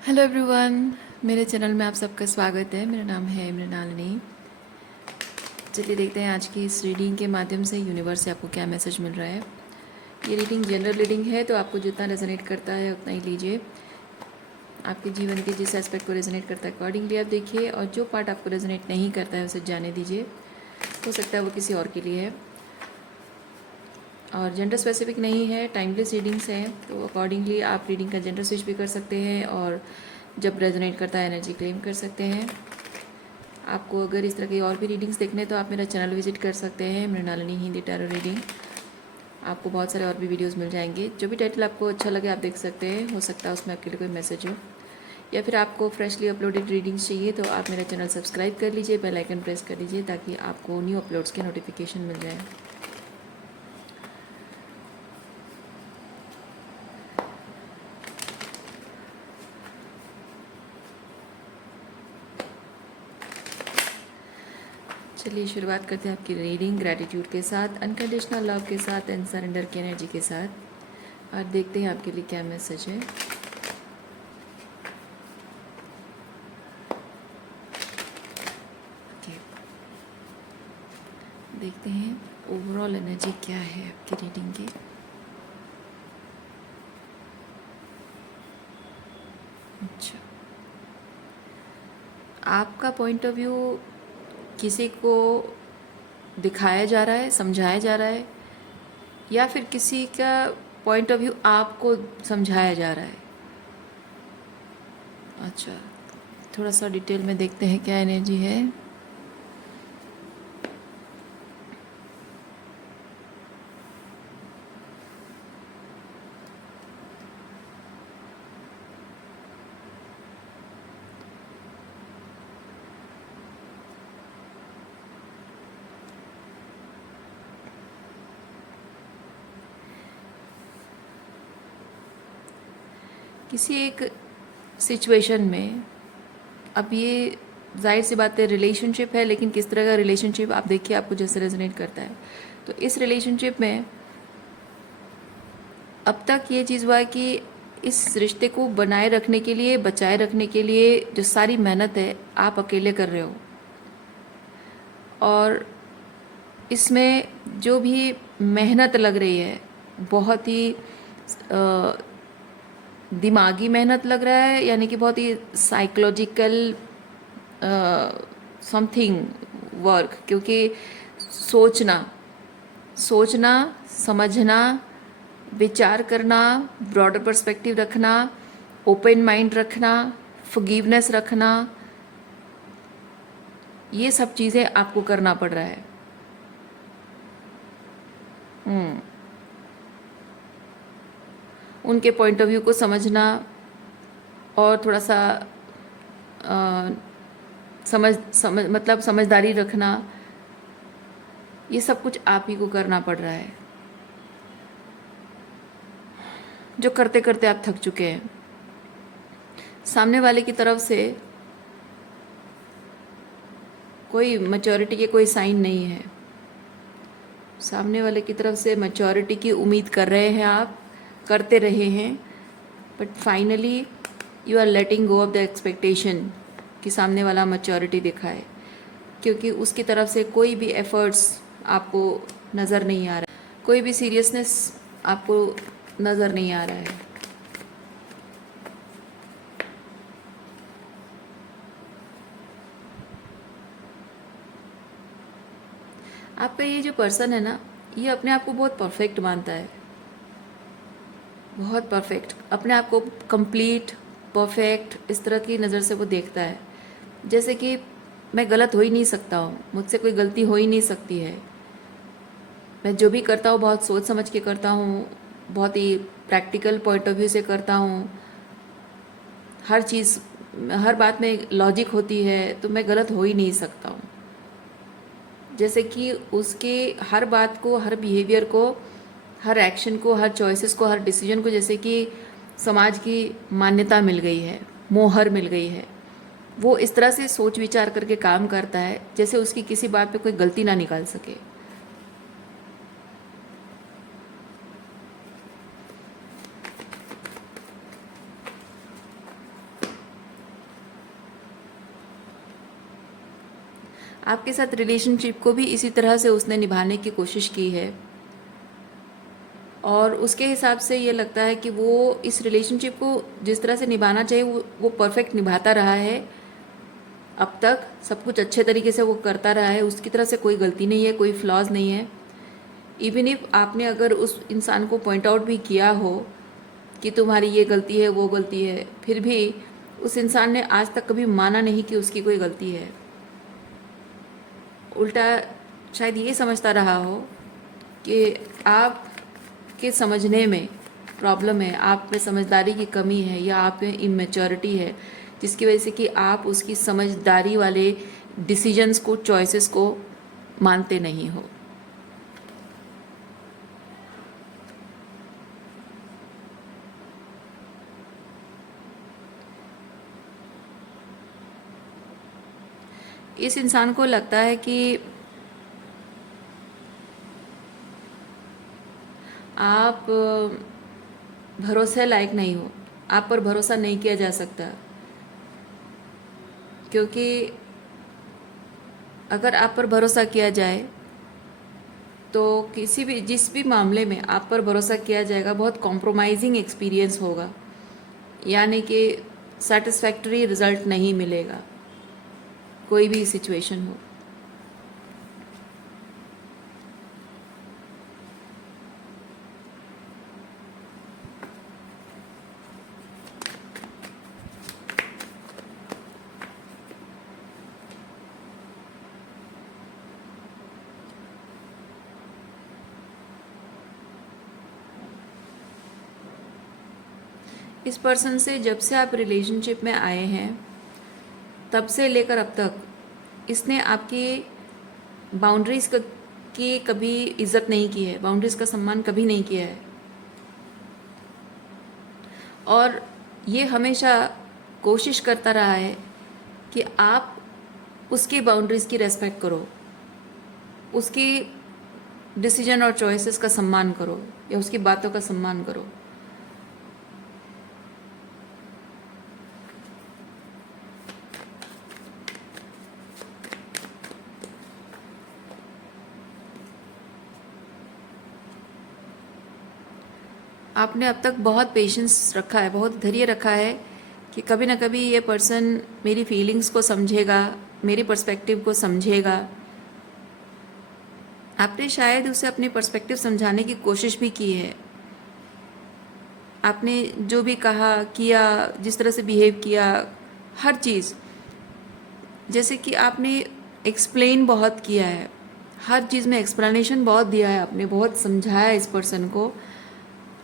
Hello everyone, मेरे channel में आप सबका स्वागत है। मेरा नाम है मृणालिनी। चलिए देखते हैं आज की इस रीडिंग के माध्यम से यूनिवर्स से आपको क्या मैसेज मिल रहा है। ये रीडिंग जनरल रीडिंग है, तो आपको जितना रेजोनेट करता है उतना ही लीजिए। आपके जीवन के जिस एस्पेक्ट को रेजोनेट करता है अकॉर्डिंगली आप देखिए, और जो पार्ट आपको रेजोनेट नहीं करता है उसे जाने दीजिए। हो सकता है वो किसी और के लिए है, और जेंडर स्पेसिफिक नहीं है, टाइमलेस रीडिंग्स हैं, तो अकॉर्डिंगली आप रीडिंग का जेंडर स्विच भी कर सकते हैं, और जब रेजोनेट करता है एनर्जी क्लेम कर सकते हैं। आपको अगर इस तरह की और भी रीडिंग्स देखने तो आप मेरा चैनल विजिट कर सकते हैं, मृणालिनी हिंदी टैरो रीडिंग। आपको बहुत सारे और भी वीडियोस मिल जाएंगे। जो भी टाइटल आपको अच्छा लगे आप देख सकते हैं, हो सकता है उसमें आपके लिए कोई मैसेज हो, या फिर आपको फ्रेशली अपलोडेड रीडिंग्स चाहिए तो आप मेरा चैनल सब्सक्राइब कर लीजिए, बेल आइकन प्रेस कर लीजिए ताकि आपको न्यू अपलोड्स के नोटिफिकेशन मिल जाए। चलिए शुरुआत करते हैं आपकी रीडिंग ग्रैटिट्यूड के साथ, अनकंडीशनल लव के साथ एंड सरेंडर की एनर्जी के साथ, और देखते हैं आपके लिए क्या मैसेज है। ओके, देखते हैं ओवरऑल एनर्जी क्या है आपकी रीडिंग की। अच्छा, आपका पॉइंट ऑफ व्यू किसी को दिखाया जा रहा है, समझाया जा रहा है, या फिर किसी का पॉइंट ऑफ व्यू आपको समझाया जा रहा है। अच्छा, थोड़ा सा डिटेल में देखते हैं क्या एनर्जी है। किसी एक सिचुएशन में, अब ये जाहिर सी बात है रिलेशनशिप है, लेकिन किस तरह का रिलेशनशिप आप देखिए, आपको जैसे रेजोनेट करता है। तो इस रिलेशनशिप में अब तक ये चीज़ हुआ है कि इस रिश्ते को बनाए रखने के लिए, बचाए रखने के लिए जो सारी मेहनत है आप अकेले कर रहे हो, और इसमें जो भी मेहनत लग रही है बहुत ही दिमागी मेहनत लग रहा है, यानी कि बहुत ही साइकोलॉजिकल समथिंग वर्क, क्योंकि सोचना सोचना समझना, विचार करना, ब्रॉडर पर्सपेक्टिव रखना, ओपन माइंड रखना, फॉरगिवनेस रखना, ये सब चीज़ें आपको करना पड़ रहा है। उनके पॉइंट ऑफ व्यू को समझना, और थोड़ा सा समझ मतलब समझदारी रखना, ये सब कुछ आप ही को करना पड़ रहा है, जो करते करते आप थक चुके हैं। सामने वाले की तरफ से कोई मैच्योरिटी के कोई साइन नहीं है। सामने वाले की तरफ से मैच्योरिटी की उम्मीद कर रहे हैं, आप करते रहे हैं, but finally you are letting go of the expectation कि सामने वाला मैच्योरिटी दिखाए, क्योंकि उसकी तरफ से कोई भी एफर्ट्स आपको नज़र नहीं आ रहा है, कोई भी सीरियसनेस आपको नज़र नहीं आ रहा है। आपका ये जो पर्सन है ना, ये अपने आप को बहुत परफेक्ट मानता है, बहुत परफेक्ट, अपने आप को कंप्लीट परफेक्ट इस तरह की नज़र से वो देखता है, जैसे कि मैं गलत हो ही नहीं सकता हूँ, मुझसे कोई गलती हो ही नहीं सकती है, मैं जो भी करता हूँ बहुत सोच समझ के करता हूँ, बहुत ही प्रैक्टिकल पॉइंट ऑफ व्यू से करता हूँ, हर चीज़ हर बात में लॉजिक होती है, तो मैं गलत हो ही नहीं सकता हूँ। जैसे कि उसके हर बात को, हर बिहेवियर को, हर एक्शन को, हर चॉइसेस को, हर डिसीजन को जैसे कि समाज की मान्यता मिल गई है, मोहर मिल गई है। वो इस तरह से सोच विचार करके काम करता है जैसे उसकी किसी बात पे कोई गलती ना निकाल सके। आपके साथ रिलेशनशिप को भी इसी तरह से उसने निभाने की कोशिश की है, और उसके हिसाब से ये लगता है कि वो इस रिलेशनशिप को जिस तरह से निभाना चाहिए वो परफेक्ट निभाता रहा है। अब तक सब कुछ अच्छे तरीके से वो करता रहा है, उसकी तरफ से कोई गलती नहीं है, कोई फ्लॉज नहीं है। इवन इफ आपने अगर उस इंसान को पॉइंट आउट भी किया हो कि तुम्हारी ये गलती है वो गलती है, फिर भी उस इंसान ने आज तक कभी माना नहीं कि उसकी कोई गलती है। उल्टा शायद ये समझता रहा हो कि आप के समझने में प्रॉब्लम है, आप में समझदारी की कमी है, या आप में इमेच्योरिटी है, जिसकी वजह से कि आप उसकी समझदारी वाले डिसीजंस को, चॉइसेस को मानते नहीं हो। इस इंसान को लगता है कि आप भरोसे लायक नहीं हो, आप पर भरोसा नहीं किया जा सकता, क्योंकि अगर आप पर भरोसा किया जाए तो किसी भी जिस भी मामले में आप पर भरोसा किया जाएगा बहुत कॉम्प्रोमाइजिंग एक्सपीरियंस होगा, यानी कि सेटिस्फैक्टरी रिजल्ट नहीं मिलेगा कोई भी सिचुएशन हो। इस पर्सन से जब से आप रिलेशनशिप में आए हैं तब से लेकर अब तक इसने आपकी बाउंड्रीज की कभी इज्जत नहीं की है, बाउंड्रीज का सम्मान कभी नहीं किया है, और ये हमेशा कोशिश करता रहा है कि आप उसकी बाउंड्रीज की रेस्पेक्ट करो, उसकी डिसीजन और चॉइसेस का सम्मान करो, या उसकी बातों का सम्मान करो। आपने अब तक बहुत पेशेंस रखा है, बहुत धैर्य रखा है कि कभी ना कभी ये पर्सन मेरी फीलिंग्स को समझेगा, मेरी पर्सपेक्टिव को समझेगा। आपने शायद उसे अपनी पर्सपेक्टिव समझाने की कोशिश भी की है। आपने जो भी कहा, किया, जिस तरह से बिहेव किया, हर चीज़, जैसे कि आपने एक्सप्लेन बहुत किया है, हर चीज़ में एक्सप्लेनेशन बहुत दिया है, आपने बहुत समझाया इस पर्सन को,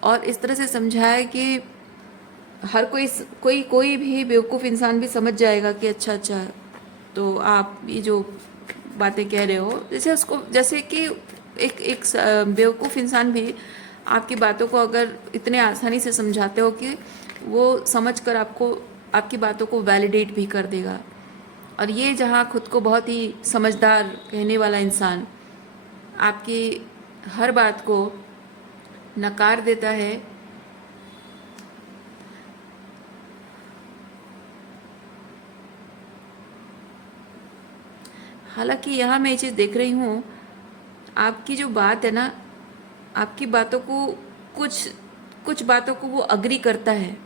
और इस तरह से समझाया कि हर कोई भी बेवकूफ़ इंसान भी समझ जाएगा कि अच्छा तो आप ये जो बातें कह रहे हो, जैसे कि एक बेवकूफ़ इंसान भी आपकी बातों को अगर इतने आसानी से समझाते हो कि वो समझकर आपकी बातों को वैलिडेट भी कर देगा। और ये जहाँ खुद को बहुत ही समझदार कहने वाला इंसान आपकी हर बात को नकार देता है, हालांकि यहाँ मैं ये चीज़ देख रही हूँ, आपकी जो बात है ना, आपकी बातों को कुछ बातों को वो अग्री करता है,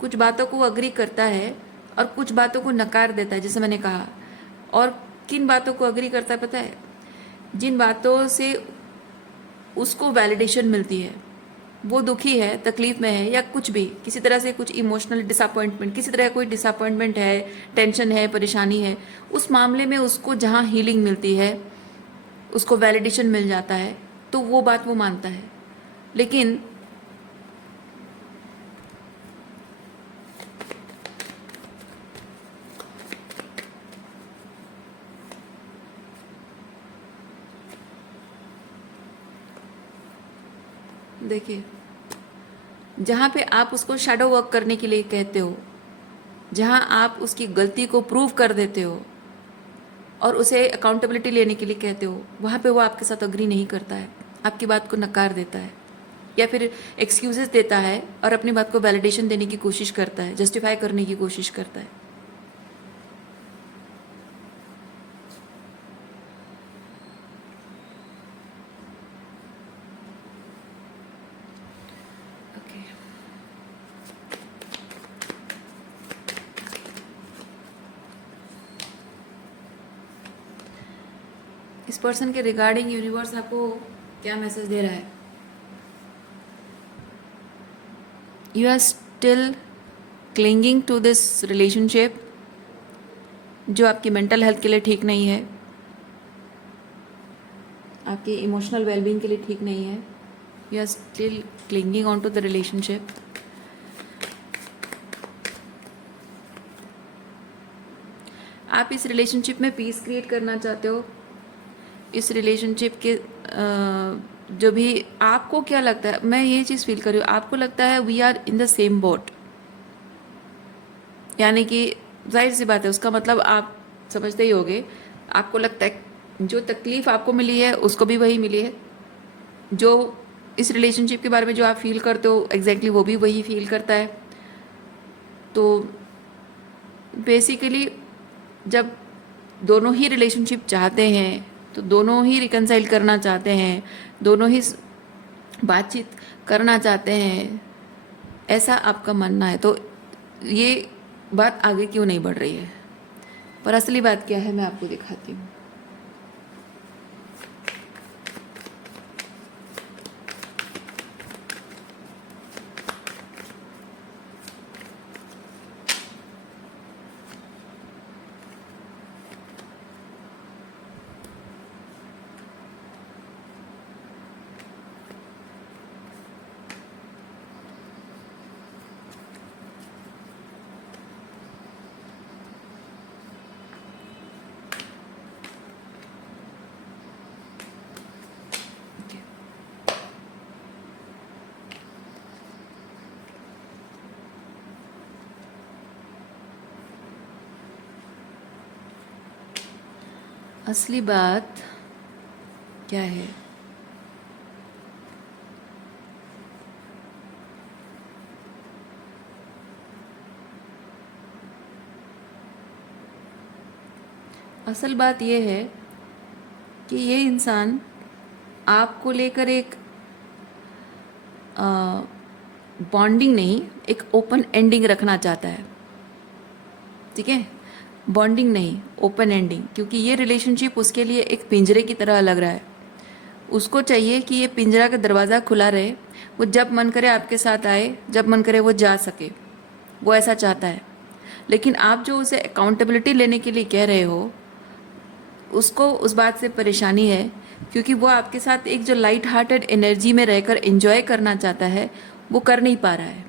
कुछ बातों को वो अग्री करता है और कुछ बातों को नकार देता है, जैसे मैंने कहा। और किन बातों को अग्री करता है पता है? जिन बातों से उसको वैलिडेशन मिलती है, वो दुखी है, तकलीफ में है, या कुछ भी किसी तरह से कुछ इमोशनल डिसअपॉइंटमेंट, किसी तरह कोई डिसअपॉइंटमेंट है, टेंशन है, परेशानी है, उस मामले में उसको जहाँ हीलिंग मिलती है, उसको वैलिडेशन मिल जाता है, तो वो बात वो मानता है। लेकिन देखिए, जहाँ पे आप उसको शैडो वर्क करने के लिए कहते हो, जहाँ आप उसकी गलती को प्रूव कर देते हो और उसे अकाउंटेबिलिटी लेने के लिए कहते हो, वहाँ पे वो आपके साथ अग्री नहीं करता है, आपकी बात को नकार देता है, या फिर एक्सक्यूजेस देता है और अपनी बात को वैलिडेशन देने की कोशिश करता है, जस्टिफाई करने की कोशिश करता है। इस पर्सन के रिगार्डिंग यूनिवर्स आपको क्या मैसेज दे रहा है? You are still clinging to this relationship जो आपकी मेंटल हेल्थ के लिए ठीक नहीं है, आपकी इमोशनल वेलबींग के लिए ठीक नहीं है. You are still clinging on to the relationship. आप इस रिलेशनशिप में पीस क्रिएट करना चाहते हो. इस रिलेशनशिप के जो भी आपको क्या लगता है, मैं ये चीज़ फील कर रही हूँ, आपको लगता है we are in the same boat. यानी कि जाहिर सी बात है, उसका मतलब आप समझते ही होगे. आपको लगता है जो तकलीफ़ आपको मिली है उसको भी वही मिली है, जो इस रिलेशनशिप के बारे में जो आप फील करते हो एग्जैक्टली वो भी वही फील करता है. तो बेसिकली जब दोनों ही रिलेशनशिप चाहते हैं तो दोनों ही रिकनसाइल करना चाहते हैं, दोनों ही बातचीत करना चाहते हैं, ऐसा आपका मानना है. तो ये बात आगे क्यों नहीं बढ़ रही है? पर असली बात क्या है मैं आपको दिखाती हूँ. असली बात क्या है? असल बात यह है कि ये इंसान आपको लेकर एक बॉन्डिंग नहीं, एक ओपन एंडिंग रखना चाहता है. ठीक है, बॉन्डिंग नहीं, ओपन एंडिंग. क्योंकि ये रिलेशनशिप उसके लिए एक पिंजरे की तरह लग रहा है. उसको चाहिए कि ये पिंजरा का दरवाज़ा खुला रहे, वो जब मन करे आपके साथ आए, जब मन करे वो जा सके. वो ऐसा चाहता है. लेकिन आप जो उसे अकाउंटेबिलिटी लेने के लिए कह रहे हो, उसको उस बात से परेशानी है क्योंकि वो आपके साथ एक जो लाइट हार्टेड एनर्जी में रहकर एंजॉय करना चाहता है वो कर नहीं पा रहा है.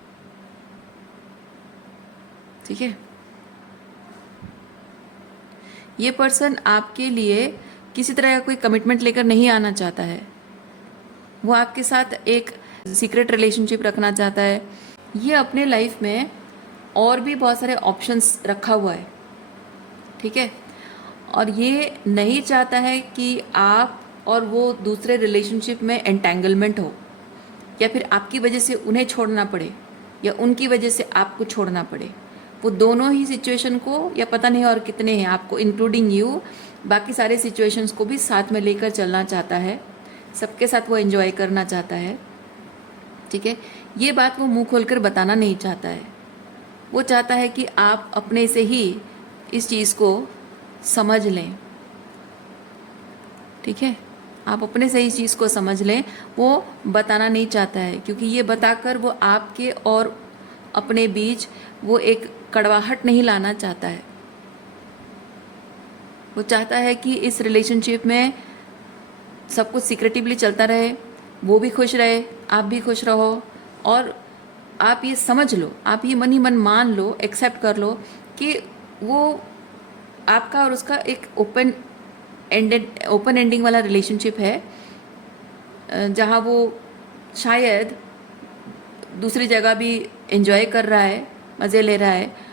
ठीक है, ये पर्सन आपके लिए किसी तरह का कोई कमिटमेंट लेकर नहीं आना चाहता है. वो आपके साथ एक सीक्रेट रिलेशनशिप रखना चाहता है. ये अपने लाइफ में और भी बहुत सारे ऑप्शंस रखा हुआ है. ठीक है, और ये नहीं चाहता है कि आप और वो दूसरे रिलेशनशिप में एंटेंगलमेंट हो, या फिर आपकी वजह से उन्हें छोड़ना पड़े या उनकी वजह से आपको छोड़ना पड़े. वो दोनों ही सिचुएशन को, या पता नहीं और कितने हैं आपको इंक्लूडिंग यू, बाकी सारे सिचुएशंस को भी साथ में लेकर चलना चाहता है. सबके साथ वो एंजॉय करना चाहता है. ठीक है, ये बात वो मुंह खोलकर बताना नहीं चाहता है. वो चाहता है कि आप अपने से ही इस चीज़ को समझ लें. ठीक है, आप अपने से इस चीज़ को समझ लें. वो बताना नहीं चाहता है क्योंकि ये बताकर वो आपके और अपने बीच वो एक कड़वाहट नहीं लाना चाहता है. वो चाहता है कि इस रिलेशनशिप में सब कुछ सीक्रेटिवली चलता रहे, वो भी खुश रहे, आप भी खुश रहो. और आप ये समझ लो, आप ये मन ही मन मान लो, एक्सेप्ट कर लो कि वो आपका और उसका एक ओपन एंडिंग वाला रिलेशनशिप है, जहाँ वो शायद दूसरी जगह भी एंजॉय कर रहा है, मज़े ले रहा है.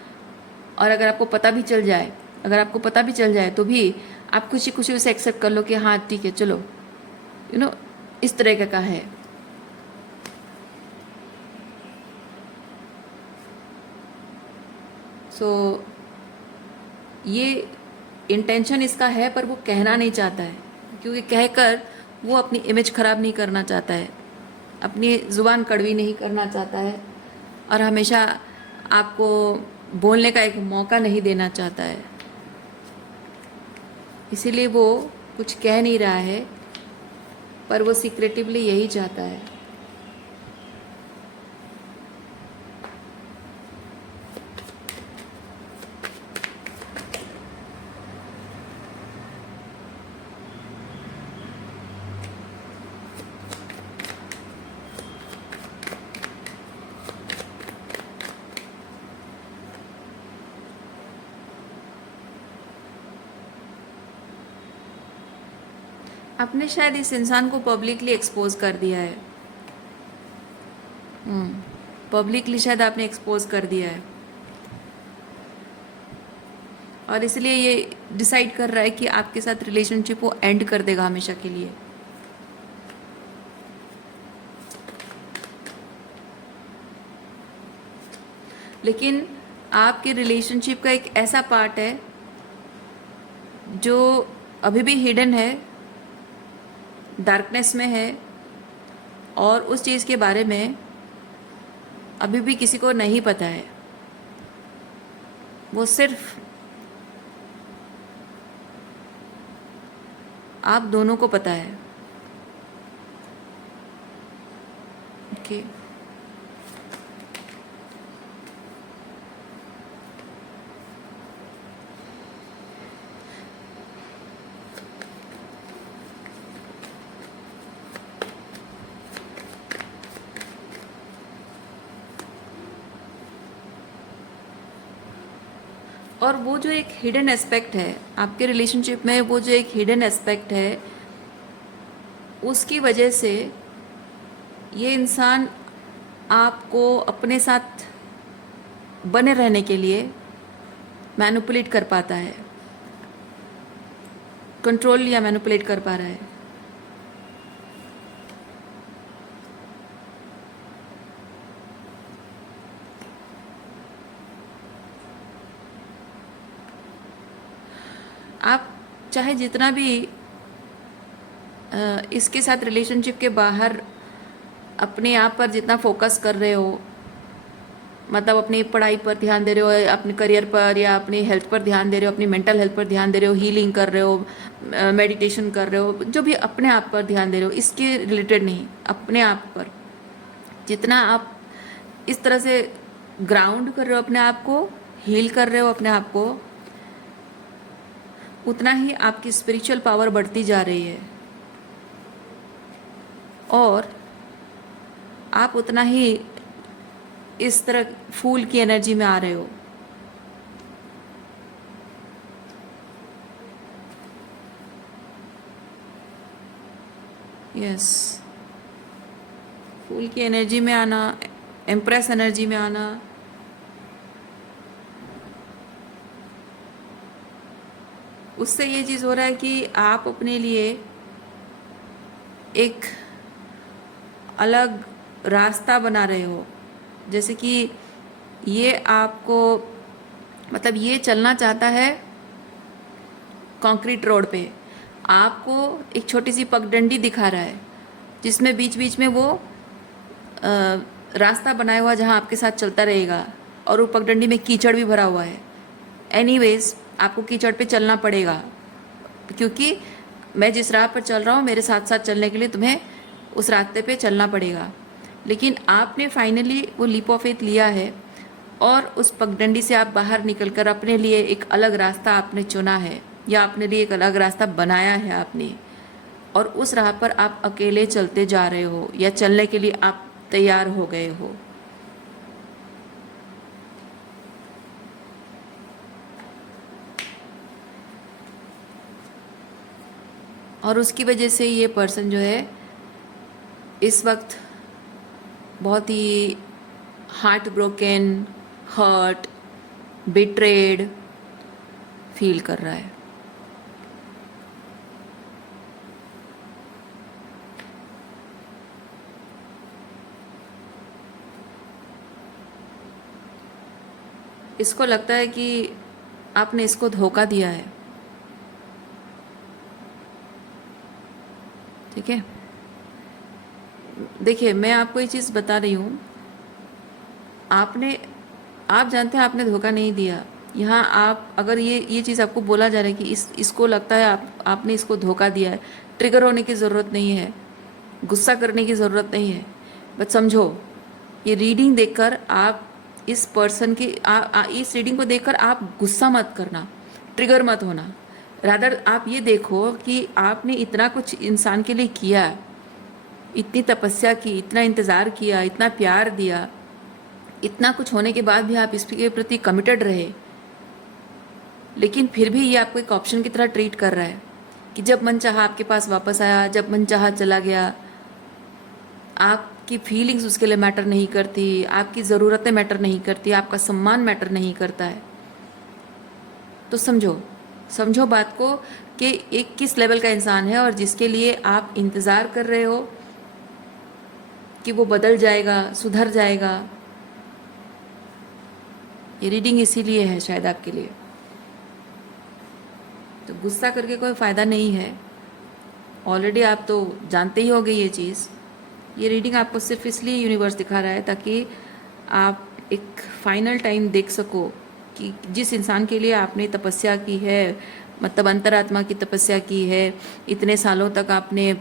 और अगर आपको पता भी चल जाए तो भी आप खुशी खुशी उसे एक्सेप्ट कर लो कि हाँ ठीक है चलो, इस तरह का है. सो ये इंटेंशन इसका है, पर वो कहना नहीं चाहता है क्योंकि कहकर वो अपनी इमेज ख़राब नहीं करना चाहता है, अपनी ज़ुबान कड़वी नहीं करना चाहता है, और हमेशा आपको बोलने का एक मौका नहीं देना चाहता है. इसीलिए वो कुछ कह नहीं रहा है, पर वो सीक्रेटिवली यही चाहता है। आपने शायद इस इंसान को पब्लिकली एक्सपोज कर दिया है। पब्लिकली शायद आपने एक्सपोज कर दिया है, और इसलिए ये डिसाइड कर रहा है कि आपके साथ रिलेशनशिप वो एंड कर देगा हमेशा के लिए। लेकिन आपके रिलेशनशिप का एक ऐसा पार्ट है जो अभी भी हिडन है, डार्कनेस में है, और उस चीज़ के बारे में अभी भी किसी को नहीं पता है। वो सिर्फ आप दोनों को पता है। ओके, और वो जो एक हिडन एस्पेक्ट है आपके रिलेशनशिप में, वो जो एक हिडन एस्पेक्ट है, उसकी वजह से ये इंसान आपको अपने साथ बने रहने के लिए मैनिपुलेट कर पाता है, कंट्रोल या मैनिपुलेट कर पा रहा है। आप चाहे जितना भी इसके साथ रिलेशनशिप के बाहर अपने आप पर जितना फोकस कर रहे हो, मतलब अपनी पढ़ाई पर ध्यान दे रहे हो, अपने करियर पर, या अपनी हेल्थ पर ध्यान दे रहे हो, अपनी मेंटल हेल्थ पर ध्यान दे रहे हो, हीलिंग कर रहे हो, मेडिटेशन कर रहे हो, जो भी अपने आप पर ध्यान दे रहे हो, इसके रिलेटेड नहीं, अपने आप पर जितना आप इस तरह से ग्राउंड कर रहे हो अपने आप को, हील कर रहे हो अपने आप को, उतना ही आपकी स्पिरिचुअल पावर बढ़ती जा रही है, और आप उतना ही इस तरह फूल की एनर्जी में आ रहे हो। यस, फूल की एनर्जी में आना, एम्प्रेस एनर्जी में आना, उससे ये चीज़ हो रहा है कि आप अपने लिए एक अलग रास्ता बना रहे हो। जैसे कि ये आपको, मतलब ये चलना चाहता है कंक्रीट रोड पे, आपको एक छोटी सी पगडंडी दिखा रहा है जिसमें बीच बीच में वो रास्ता बनाया हुआ जहाँ आपके साथ चलता रहेगा, और वो पगडंडी में कीचड़ भी भरा हुआ है। एनीवेज आपको कीचड़ पे चलना पड़ेगा, क्योंकि मैं जिस राह पर चल रहा हूँ, मेरे साथ साथ चलने के लिए तुम्हें उस रास्ते पे चलना पड़ेगा। लेकिन आपने फाइनली वो लीप ऑफ फेथ लिया है, और उस पगडंडी से आप बाहर निकलकर अपने लिए एक अलग रास्ता आपने चुना है, या अपने लिए एक अलग रास्ता बनाया है आपने, और उस राह पर आप अकेले चलते जा रहे हो, या चलने के लिए आप तैयार हो गए हो। और उसकी वजह से ये पर्सन जो है इस वक्त बहुत ही heart broken, hurt, betrayed feel कर रहा है। इसको लगता है कि आपने इसको धोखा दिया है। ठीक है, देखिए मैं आपको ये चीज़ बता रही हूँ, आप जानते हैं आपने धोखा नहीं दिया, यहाँ आप अगर ये चीज़ आपको बोला जा रहा है कि इसको लगता है आपने इसको धोखा दिया है, ट्रिगर होने की ज़रूरत नहीं है, गुस्सा करने की ज़रूरत नहीं है। बट समझो, ये रीडिंग देखकर आप इस पर्सन की इस रीडिंग को देखकर आप गुस्सा मत करना, ट्रिगर मत होना। रादर आप ये देखो कि आपने इतना कुछ इंसान के लिए किया, इतनी तपस्या की, इतना इंतज़ार किया, इतना प्यार दिया, इतना कुछ होने के बाद भी आप इसके प्रति कमिटेड रहे, लेकिन फिर भी ये आपको एक ऑप्शन की तरह ट्रीट कर रहा है कि जब मन चाहा आपके पास वापस आया, जब मन चाहा चला गया। आपकी फीलिंग्स उसके लिए मैटर नहीं करती, आपकी ज़रूरतें मैटर नहीं करती, आपका सम्मान मैटर नहीं करता है। तो समझो बात को कि एक किस लेवल का इंसान है और जिसके लिए आप इंतज़ार कर रहे हो कि वो बदल जाएगा, सुधर जाएगा। ये रीडिंग इसीलिए है शायद आपके लिए। तो गुस्सा करके कोई फ़ायदा नहीं है, ऑलरेडी आप तो जानते ही होंगे ये चीज़। ये रीडिंग आपको सिर्फ इसलिए यूनिवर्स दिखा रहा है ताकि आप एक फाइनल टाइम देख सको कि जिस इंसान के लिए आपने तपस्या की है, मतलब अंतरात्मा की तपस्या की है, इतने सालों तक आपने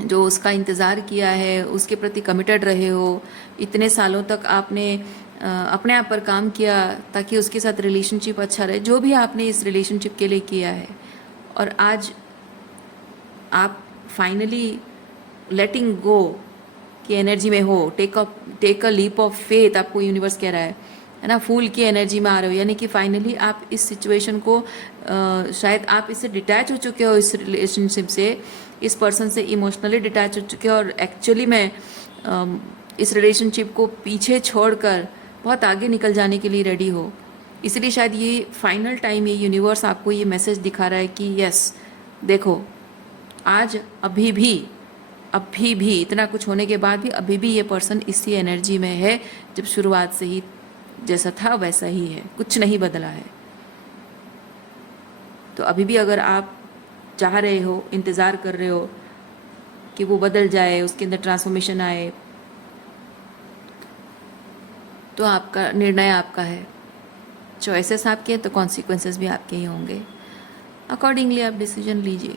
जो उसका इंतज़ार किया है, उसके प्रति कमिटेड रहे हो, इतने सालों तक आपने अपने आप पर काम किया ताकि उसके साथ रिलेशनशिप अच्छा रहे, जो भी आपने इस रिलेशनशिप के लिए किया है, और आज आप फाइनली लेटिंग गो की एनर्जी में हो, take a leap of faith, आपको यूनिवर्स कह रहा है ना, फूल की एनर्जी में आ रहे हो। यानी कि फाइनली आप इस सिचुएशन को शायद आप इससे डिटैच हो चुके हो, इस रिलेशनशिप से, इस पर्सन से इमोशनली डिटैच हो चुके हो, और एक्चुअली में इस रिलेशनशिप को पीछे छोड़कर बहुत आगे निकल जाने के लिए रेडी हो। इसलिए शायद ये फाइनल टाइम ये यूनिवर्स आपको ये मैसेज दिखा रहा है कि यस, देखो आज अभी भी इतना कुछ होने के बाद भी अभी भी ये पर्सन इसी एनर्जी में है जब शुरुआत से ही जैसा था वैसा ही है, कुछ नहीं बदला है। तो अभी भी अगर आप चाह रहे हो, इंतज़ार कर रहे हो कि वो बदल जाए, उसके अंदर ट्रांसफॉर्मेशन आए, तो आपका निर्णय आपका है, चॉइसेस आपके हैं तो कॉन्सिक्वेंसेस भी आपके ही होंगे। अकॉर्डिंगली आप डिसीजन लीजिए।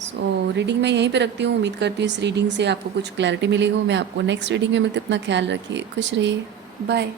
सो रीडिंग मैं यहीं पे रखती हूँ। उम्मीद करती हूँ इस रीडिंग से आपको कुछ क्लैरिटी मिली हो। मैं आपको नेक्स्ट रीडिंग में मिलती हूँ। अपना ख्याल रखिए, खुश रहिए, बाय।